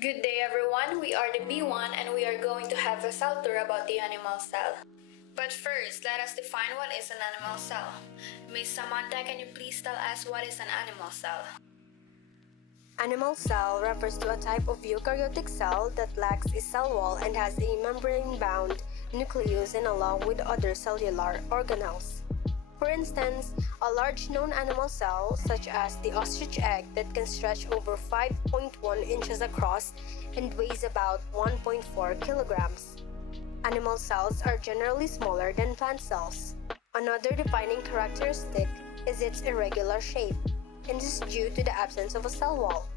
Good day everyone, we are the B1 and we are going to have a cell tour about the animal cell. But first, let us define what is an animal cell. Miss Samantha, can you please tell us what is an animal cell? Animal cell refers to a type of eukaryotic cell that lacks a cell wall and has a membrane-bound nucleus and along with other cellular organelles. For instance, a large known animal cell, such as the ostrich egg that can stretch over 5.1 inches across and weighs about 1.4 kilograms. Animal cells are generally smaller than plant cells. Another defining characteristic is its irregular shape, and this is due to the absence of a cell wall.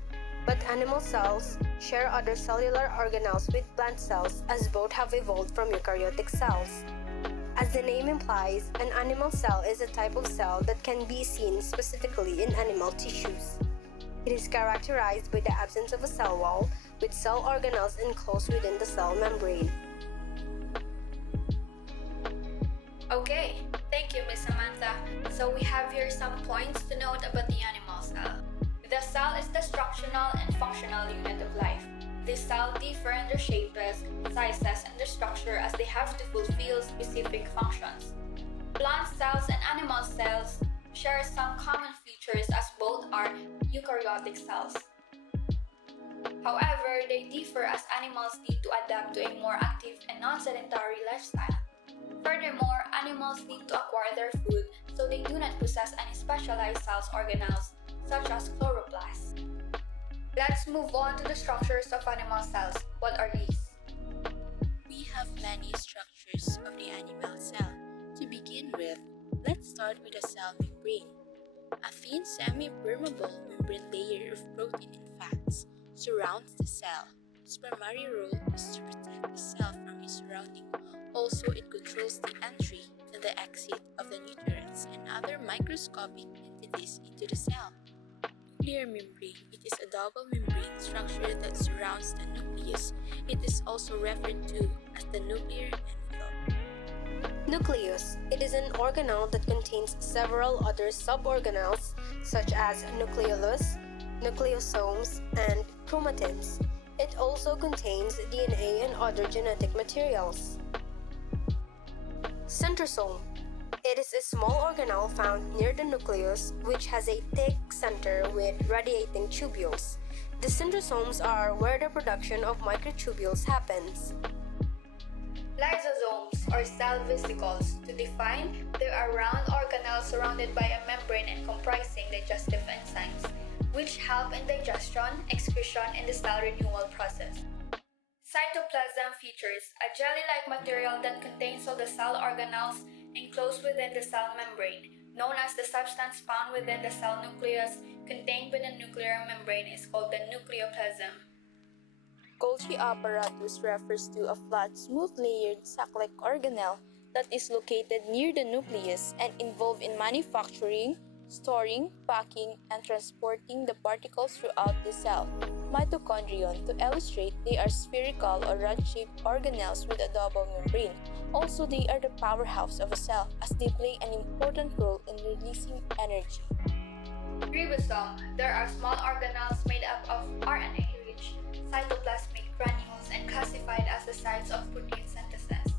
But animal cells share other cellular organelles with plant cells as both have evolved from eukaryotic cells. As the name implies, an animal cell is a type of cell that can be seen specifically in animal tissues. It is characterized by the absence of a cell wall, with cell organelles enclosed within the cell membrane. Okay, thank you Miss Samantha. So we have here some points to note about the animal cell. The cell is the structural and functional unit of life. These cells differ in their shapes, sizes, and their structure as they have to fulfill specific functions. Plant cells and animal cells share some common features as both are eukaryotic cells. However, they differ as animals need to adapt to a more active and non-sedentary lifestyle. Furthermore, animals need to acquire their food, so they do not possess any specialized cells organelles, such as chloroplasts. Let's move on to the structures of animal cells. What are these? We have many structures of the animal cell. To begin with, let's start with the cell membrane. A thin semi-permeable membrane layer of protein and fats surrounds the cell. Its primary role is to protect the cell from its surrounding. Also, it controls the entry and the exit of the nutrients and other microscopic entities into the cell. Nuclear membrane. It is a double membrane structure that surrounds the nucleus. It is also referred to as the nuclear envelope. Nucleus. It is an organelle that contains several other suborganelles such as nucleolus, nucleosomes, and chromatins. It also contains DNA and other genetic materials. Centrosome. It is a small organelle found near the nucleus which has a thick center with radiating tubules. The centrosomes are where the production of microtubules happens. Lysosomes or cell vesicles. To define, they are round organelles surrounded by a membrane and comprising digestive enzymes, which help in digestion, excretion, and the cell renewal process. Cytoplasm features a jelly-like material that contains all the cell organelles enclosed within the cell membrane, known as the substance found within the cell nucleus contained within the nuclear membrane is called the nucleoplasm. Golgi apparatus refers to a flat, smooth-layered sac-like organelle that is located near the nucleus and involved in manufacturing, storing, packing, and transporting the particles throughout the cell. Mitochondrion. To illustrate, they are spherical or rod-shaped organelles with a double membrane. Also, they are the powerhouse of a cell as they play an important role in releasing energy. Ribosome. There are small organelles made up of RNA-rich cytoplasmic granules and classified as the sites of protein synthesis.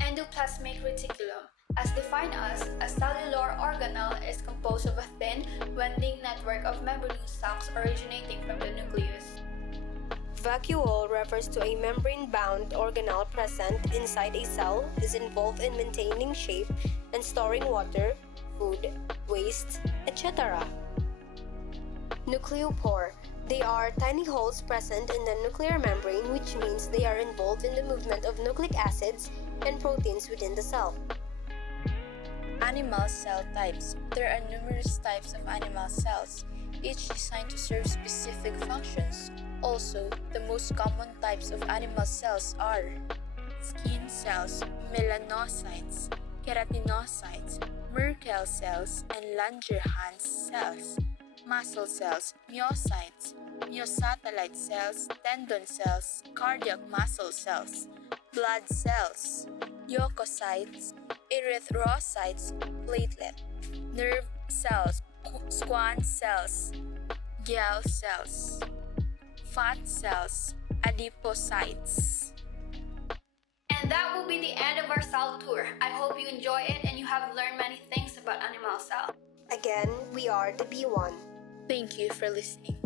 Endoplasmic reticulum. As defined as, a cellular organelle is composed of a thin, winding network of membranous sacs originating from the nucleus. Vacuole refers to a membrane-bound organelle present inside a cell, is involved in maintaining shape and storing water, food, waste, etc. Nucleopore. They are tiny holes present in the nuclear membrane, which means they are involved in the movement of nucleic acids and proteins within the cell. Animal cell types. There are numerous types of animal cells, each designed to serve specific functions. Also, the most common types of animal cells are skin cells, melanocytes, keratinocytes, Merkel cells, and Langerhans cells, muscle cells, myocytes, myosatellite cells, tendon cells, cardiac muscle cells, blood cells, leukocytes, erythrocytes, platelet, nerve cells, Schwann cells, Gill cells. fat cells, adipocytes. And that will be the end of our cell tour. I hope you enjoy it and you have learned many things about animal cell. Again, we are the B1. Thank you for listening.